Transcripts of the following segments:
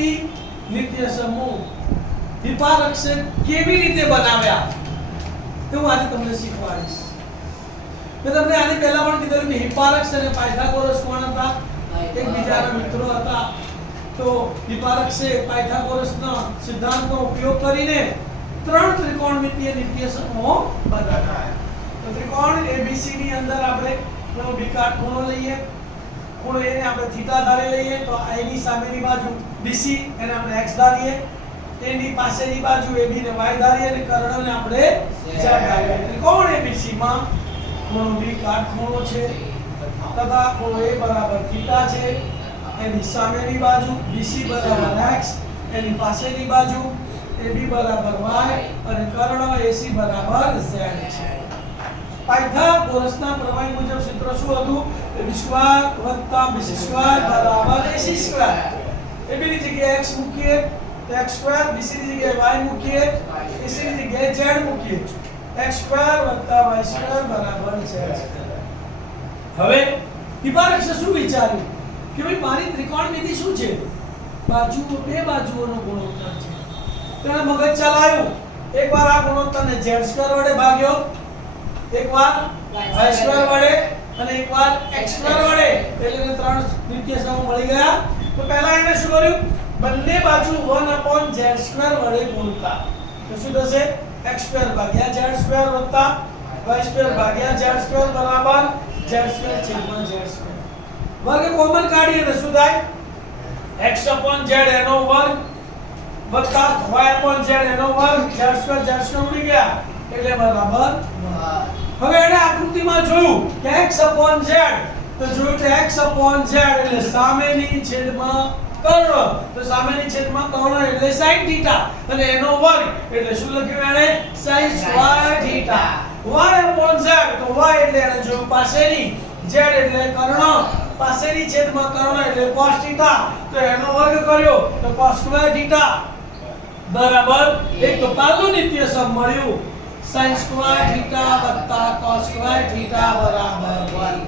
ત્રિકોણમિતિ નિત્ય સમૂહ વિપારક્ષ કેવી રીતે બનાવ્યા તો હું આજે તમને શીખવાડીશ. મેં તમને આની પહેલા પણ કીધું કે વિપારક્ષ અને પાયથાગોરસ કોણ હતા? એકબીજાના મિત્રો હતા. તો વિપારક્ષે પાયથાગોરસના સિદ્ધાંતનો ઉપયોગ કરીને ત્રણ ત્રિકોણમિતિય નિત્ય સમૂહો બનાવ્યા. તો ત્રિકોણ ABC ની અંદર આપણે એનો બી કાટખૂણો લઈએ. ખૂણો A ને આપણે થીટા ધારી લઈએ તો A ની સામેની બાજુ BC એને આપણે x ધારીએ. A ની પાસેની બાજુ AB ને y ધારીએ અને કર્ણને આપણે z ધારીએ. ત્રિકોણ ABC માં ખૂણો B કાટખૂણો છે તથા ખૂણો A બરાબર થીટા છે. એની સામેની બાજુ BC બરાબર x, એની પાસેની બાજુ AB બરાબર y અને કર્ણ AC બરાબર z છે. પાયથાગોરસના પ્રમેય મુજબ સૂત્ર શું હતું? ab² + bc² બરાબર ac². AB ની જગ્યાએ x મૂકીએ તો x², bc ની જગ્યાએ y મૂકીએ, ac ની જગ્યાએ z મૂકીએ. x² + y² બરાબર z. હવે વિપારક્ષે શું વિચાર્યું કે ભાઈ મારી ત્રિકોણમિતિ શું છે? બાજુઓ બે બાજુઓનો ગુણોત્તર છે. તેણે મગજ ચલાવ્યું. એકવાર આ ગુણોત્તરને z² વડે ભાગ્યો, એકવાર y² વડે અને એકવાર x² વડે, એટલે ત્રણ નિત્ય સમૂહ મળી ગયા. તો પહેલા એને શું કર્યું? બંને બાજુ 1/z² વડે ગુણતા. તો શું થશે? x² / z² y² / z² બરાબર z²/z². વર્ગ કોમન કાઢીએ તો શું થાય? x/z એનો વર્ગ વત્તા y/z એનો વર્ગ, z² ઉડી ગયા એટલે બરાબર 1. હવે એને આકૃતિમાં જોયું કે x/z તો જોયું કે x/z એટલે સામેની છેદમાં કર્ણ. તો સામેની છેદમાં કર્ણ એટલે sin θ અને એનો વર્ગ એટલે શું લખ્યું એને? sin²θ. y/z તો y એટલે એને જોયું પાસેની, z એટલે કર્ણ, પાસેની છેદમાં કર્ણ એટલે cos θ તો એનો વર્ગ કર્યો તો cos²θ બરાબર એક તો પાલું નિત્ય સમ મળ્યું sin² θ cos² θ બરાબર 1.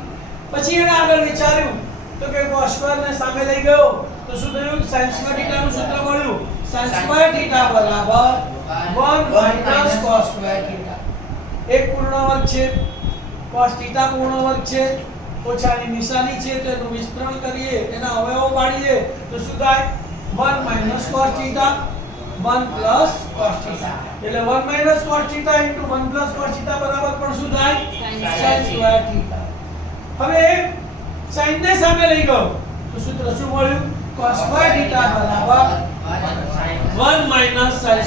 પછી એને આગળ વિચાર્યું તો કે cos² ને સામે લઈ ગયો તો શું થયું? sin² θ નું સૂત્ર મળ્યું sin² θ બરાબર 1 - cos² θ. એક પૂર્ણ વર્ગ છે, cos θ પૂર્ણ વર્ગ છે, ઓછાની નિશાની છે તો એનું વિસ્તરણ કરીએ, એના અવયવો પાડીએ તો શું થાય? 1 - cos θ 1 + cos θ એટલે 1 - cos θ * 1 + cos θ બરાબર પણ શું થાય? sin² θ. હવે sin ને સામે લઈ ગયો તો સૂત્ર શું મળ્યું? cos² θ બરાબર 1 - sin²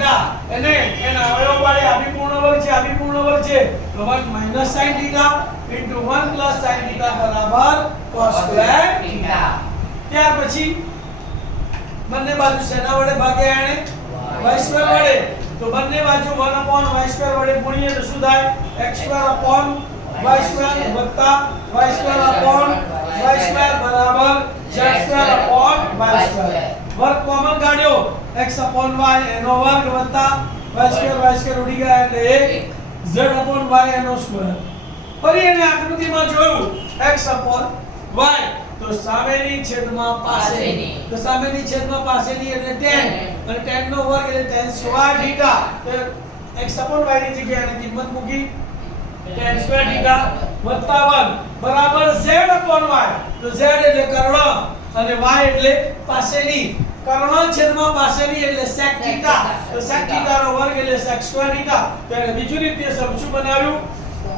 θ. એને એના અવયવ પાડે, આ બી પૂર્ણ વર્ગ છે, આ બી પૂર્ણ વર્ગ છે તો 1 - sin θ * 1 + sin θ બરાબર cos² θ. ત્યાર પછી બંને બાજુ શેના વડે ભાગ્યા? એને y² વડે. તો બંને બાજુ 1/y² વડે ગુણીએ તો શું થાય? x² / y² વત્તા y² બરાબર z²/y². વર્ગ કોમન કાઢ્યો, x/y એનો વર્ગ વત્તા y² ઉડી ગયા એટલે 1 z/y એનો સ્ક્વેર. ફરી એને આકૃતિમાં જોયું x/y તો સામેની છેદમાં પાસેની, તો સામેની છેદમાં પાસેની એટલે tan અને tan નો વર્ગ એટલે tan² θ. તો x/y ની જગ્યાએ એની કિંમત મૂકી tan² θ વત્તા 1 બરાબર z/y. તો z એટલે કર્ણ અને y એટલે પાસેની. કર્ણ છેદમાં પાસેની એટલે sec θ. તો sec θ નો વર્ગ એટલે sec² θ. તો એને બીજું નિત્ય સમ શું બનાવ્યું?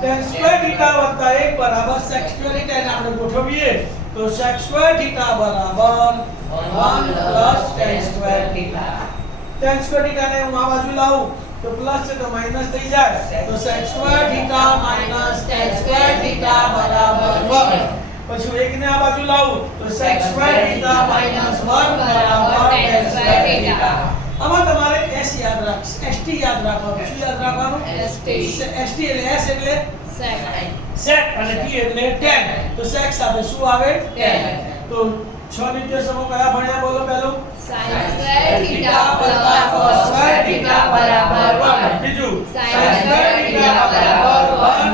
tan² θ વત્તા 1 બરાબર sec² θ. એને આપણે ગોઠવીએ તો sec² θ બરાબર 1 + tan² θ. tan² θ ને હું આ બાજુ લાવું તો પ્લસ છે તો માઈનસ થઈ જાય તો sec² θ - tan² θ બરાબર 1. પછી એક ને આ બાજુ લાવું તો sec² θ - 1 બરાબર tan² θ. આમાં તમારે s યાદ રાખો, st યાદ રાખવાનું. શું યાદ રાખવાનું? st એટલે s એટલે sec અને t એટલે tan. તો sec સાથે શું આવે? tan. તો 6 નિત્ય સમૂહ કયા ભણ્યા બોલો પહેલું? sin² θ + cos² θ બરાબર 1. બીજું sin² θ બરાબર 1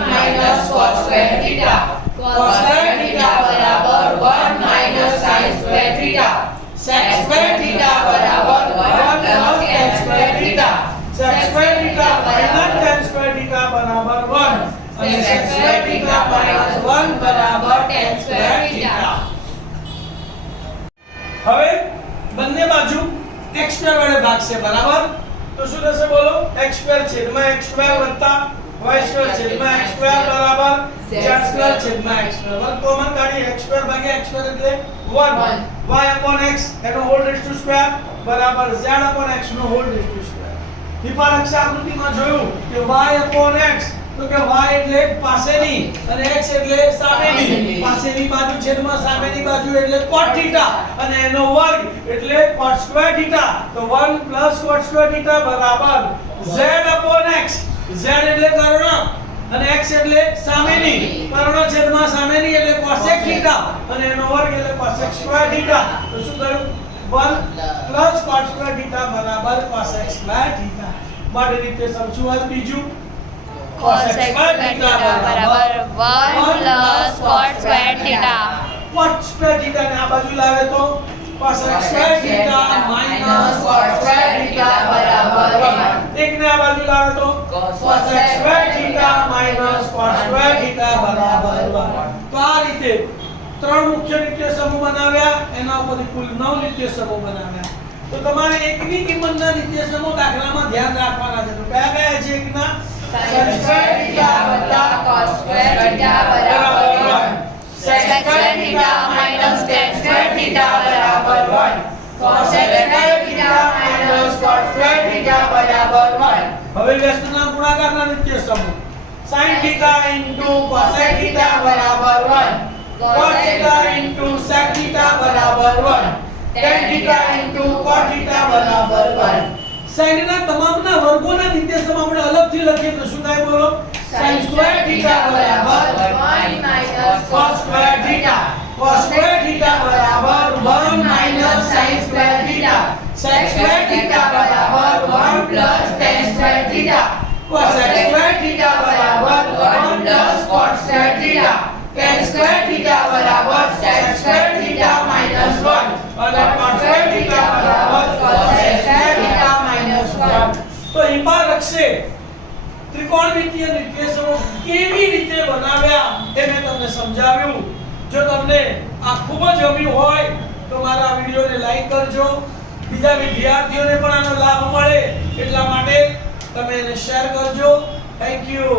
- cos² θ. cos² θ બરાબર 1 - sin² θ. sec² θ હવે બંને બાજુ x² વડે ભાગશે બરાબર તો શું થશે બોલો x² છેદમાં x² વત્તા y² છેદમાં x² બરાબર z² છેદમાં x². વર્ગ કોમન કાઢી x² ભાગ્યા x² એટલે 1 y upon x એનો હોલ રેઝ ટુ સ્ક્વેર બરાબર z upon x નો હોલ રેઝ ટુ સ્ક્વેર. વિપરીત આકૃતિમાં જોયું કે y upon x તો કે y એટલે પાસેની અને x એટલે સામેની. પાસેની બાજુ છેદમાં સામેની બાજુ એટલે cot θ અને એનો વર્ગ એટલે cot સ્ક્વેર θ. તો 1 cot સ્ક્વેર θ બરાબર z upon x. z એટલે કર્ણ અને x એટલે સામેની. કર્ણ છેદમાં સામેની એટલે cosec θ અને એનો વર્ગ એટલે cosec સ્ક્વેર θ. તો શું થયું 1 cot સ્ક્વેર θ બરાબર cosec સ્ક્વેર θ. માટે રીતે સમજવું આ બીજું cosec square theta બરાબર 1 cot square theta. cot square theta ને આ બાજુ લાવે તો cosec square theta minus cot square theta બરાબર 1. એક ને આ બાજુ લાવે તો cosec square theta minus cot square theta બરાબર 1. તો આ રીતે ત્રણ મુખ્ય નિત્ય સમૂહ બનાવ્યા એના ઉપરથી કુલ 9 નિત્ય સમૂહ બનાવ્યા. તો તમારે એકની કિંમતના નિત્ય સમૂહ દાખલામાં ધ્યાન રાખવાના છે. તો કયા કયા છે એકના sin square theta વત્તા cos square theta બરાબર 1. sec square theta minus tan square theta બરાબર 1. cosec square theta minus cot square theta બરાબર 1. હવે વ્યસ્તના ગુણાકારના નિત્ય સમૂહ sin theta into cosec theta બરાબર 1. cot theta into sec theta બરાબર 1. tan theta into cot theta બરાબર 1. sin ના તમામના વર્ગોના નિત્ય સમૂહ આપણે અલગથી લખીએ તો શું થાય બોલો sin square theta બરાબર 1 minus cos square theta. cos square theta બરાબર 1 minus sin square theta. sec square theta બરાબર 1 plus tan square theta. cosec square theta બરાબર 1 plus cot square theta. tan square theta બરાબર sec square theta minus 1 અને cot square theta બરાબર cosec square theta minus 1. તો હિપા રક્ષે ત્રિકોણમિતિય નિત્ય સમૂહ કેવી રીતે બનાવ્યા એ મેં તમને સમજાવ્યું. જો તમને આ ખૂબ જ ગમ્યું હોય તો મારા વિડિયોને લાઈક કરજો. બીજા વિદ્યાર્થીઓને પણ આનો લાભ મળે એટલા માટે તમે એને શેર કરજો. Thank you.